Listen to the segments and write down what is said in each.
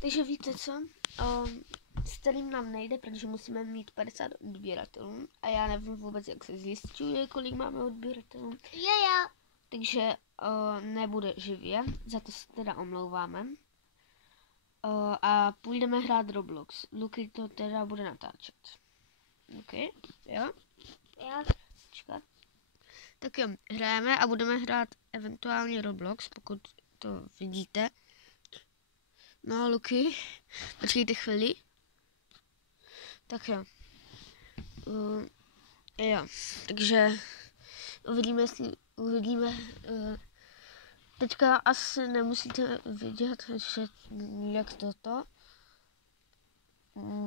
Takže víte co? S kterým nám nejde, protože musíme mít 50 odběratelů a já nevím vůbec, jak se zjišťuje, kolik máme odběratelů. Takže nebude živě, za to se teda omlouváme. A půjdeme hrát Roblox. Luky to teda bude natáčet. OK? Jo? Čekat. Tak jo, hrajeme a budeme hrát eventuálně Roblox, pokud to vidíte. No, Luky, počkejte chvíli. Tak jo. Jo, takže uvidíme. Teďka asi nemusíte vidět, že jak toto.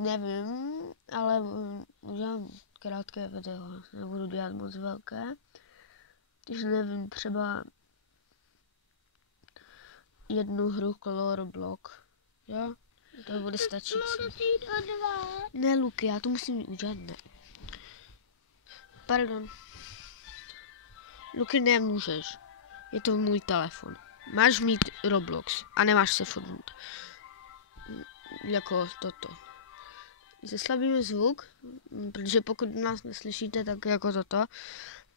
Nevím, ale udělám krátké video, nebudu dělat moc velké. Takže nevím, třeba jednu hru kolo Roblox, jo? To bude stačit. Ne, Luky, já to musím udělat, ne. Pardon. Luky, nemůžeš. Je to můj telefon. Máš mít Roblox a nemáš se fotnout. Jako toto. Zeslabíme zvuk, protože pokud nás neslyšíte, tak jako toto.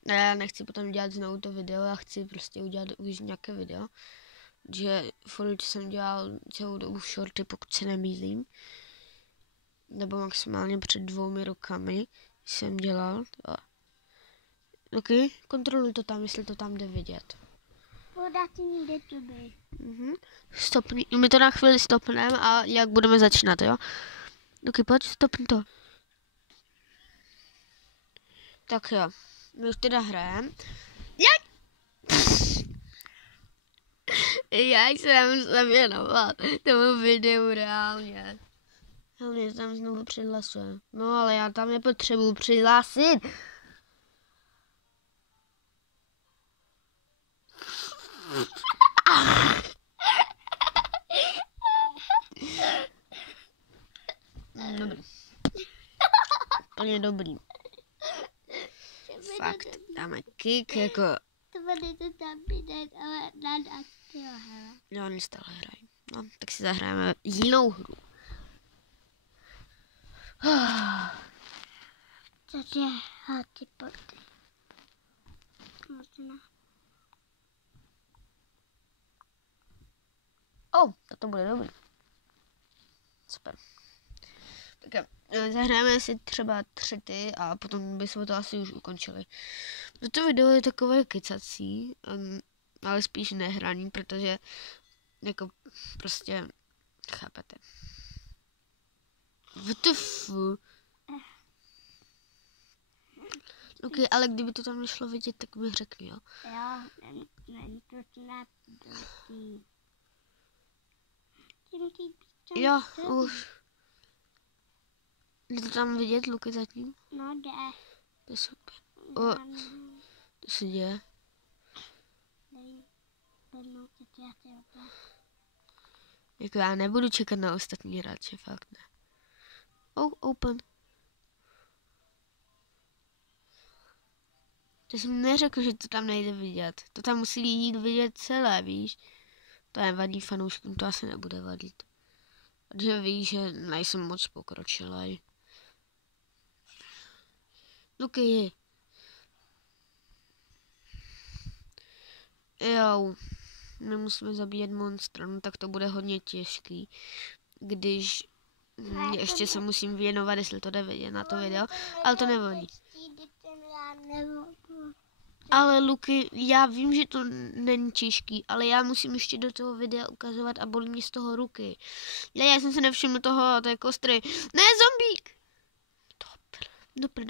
A já nechci potom dělat znovu to video, já chci prostě udělat už nějaké video. Že furt jsem dělal celou dobu shorty, pokud se nemýlím. Nebo maximálně před 2 rokami jsem dělal. OK, kontroluj to tam, jestli to tam jde vidět. Stopni, my to na chvíli stopneme a jak budeme začínat, jo? OK, pojď, stopni to. Tak jo, my už teda hrajeme. Já jsem se věnoval tomu videu reálně. Hlavně tam znovu přihlasuje. No ale já tam nepotřebuji přihlásit. Dobrý. Úplně dobrý. Fakt, dáme kick jako... To bude to tam vidět, ale Nada chtěla hrát. Jo, oni stále hrají. No, tak si zahrajeme jinou hru. Což je Happy Party. Možná. To bude dobrý. Super. Tak jo, zahrajeme si třeba 3 a potom bychom to asi už ukončili. Toto video je takové kecací, ale spíš nehraní, protože jako prostě chápete. WTF. OK, ale kdyby to tam nešlo vidět, tak mi řekni, jo? Jo, není to snad dobrý. Jo, už. Jde to tam vidět, Luky, zatím? No jde. To je super. To se děje. Jako já nebudu čekat na ostatní hráče, fakt ne. Open. To jsem neřekl, že to tam nejde vidět. To tam musí jít vidět celé, víš? To nevadí fanouškům, to asi nebude vadit. Protože víš, že nejsem moc pokročilej. Luky. Jo. My musíme zabíjet monstra, no tak to bude hodně těžký. Když ještě se musím věnovat, jestli to jde vidět na to video, ale to nevadí. Ale Luky, já vím, že to není těžký, ale já musím ještě do toho videa ukazovat a bolí mě z toho ruky. Já jsem se nevšiml toho, to je kostry. Ne, zombík! Dobr.